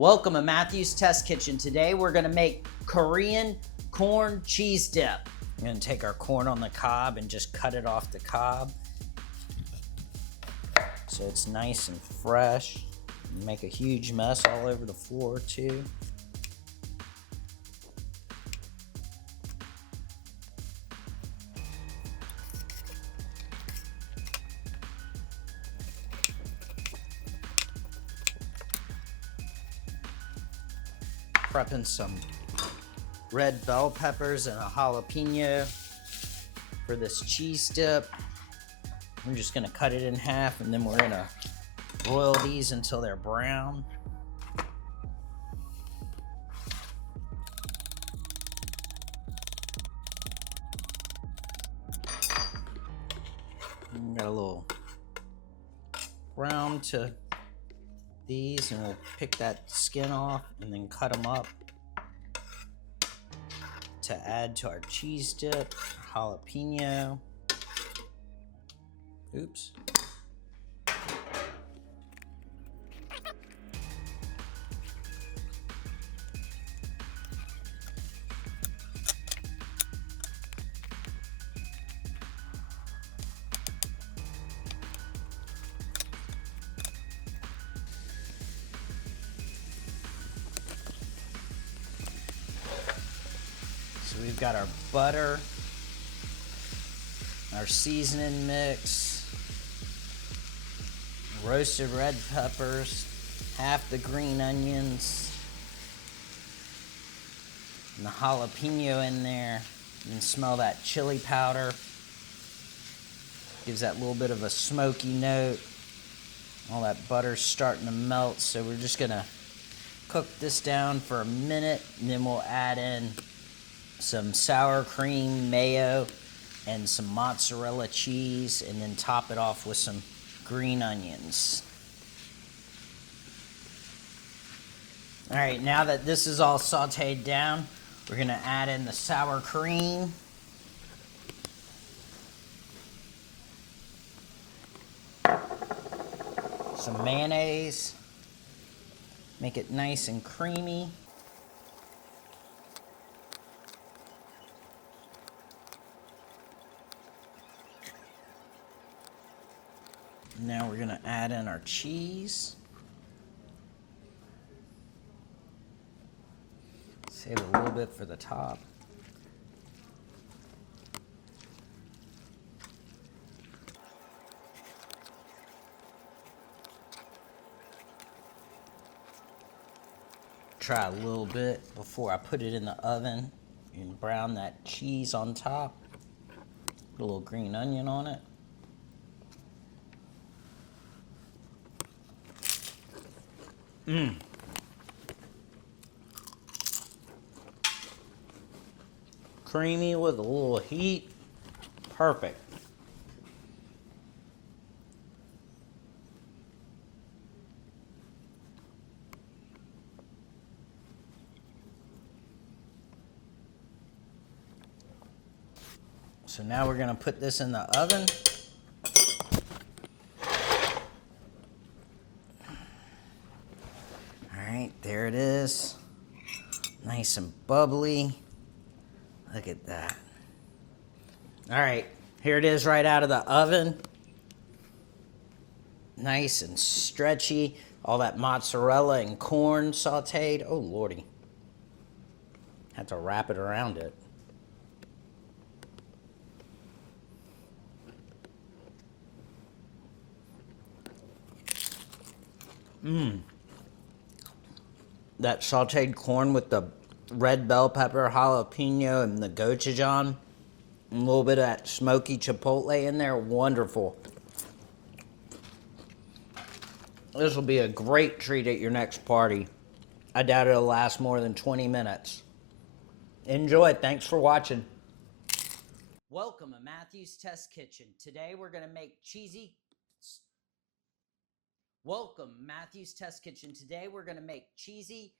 Welcome to Matthew's Test Kitchen. Today we're going to make Korean corn cheese dip. We're going to take our corn on the cob and just cut it off the cob so it's nice and fresh. Make a huge mess all over the floor too. Prepping some red bell peppers and a jalapeno for this cheese dip. I'm just gonna cut it in half and then we're gonna broil these until they're brown. And got a little brown to these, and we'll pick that skin off and then cut them up to add to our cheese dip. Jalapeno. Oops. So we've got our butter, our seasoning mix, roasted red peppers, half the green onions, and the jalapeno in there. You can smell that chili powder. Gives that little bit of a smoky note. All that butter's starting to melt, so we're just gonna cook this down for a minute, and then we'll add in some sour cream, mayo, and some mozzarella cheese, and then top it off with some green onions. All right, now that this is all sauteed down, we're gonna add in the sour cream. Some mayonnaise. Make it nice and creamy. Now we're gonna add in our cheese. Save a little bit for the top. Try a little bit before I put it in the oven and brown that cheese on top. Put a little green onion on it. Creamy with a little heat. Perfect. So now we're gonna put this in the oven. There it is. Nice and bubbly. Look at that. All right, here it is right out of the oven. Nice and stretchy. All that mozzarella and corn sauteed. Oh, Lordy. Had to wrap it around it. That sauteed corn with the red bell pepper, jalapeno, and the gochujang. A little bit of that smoky chipotle in there. Wonderful. This will be a great treat at your next party. I doubt it'll last more than 20 minutes. Enjoy. Thanks for watching. Welcome to Matthew's Test Kitchen. Today we're going to make cheesy... Welcome, Matthew's Test Kitchen. Today we're going to make cheesy...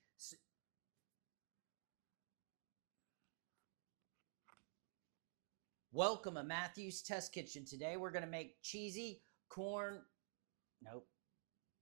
Welcome to Matthew's Test Kitchen. Today we're going to make cheesy corn... Nope.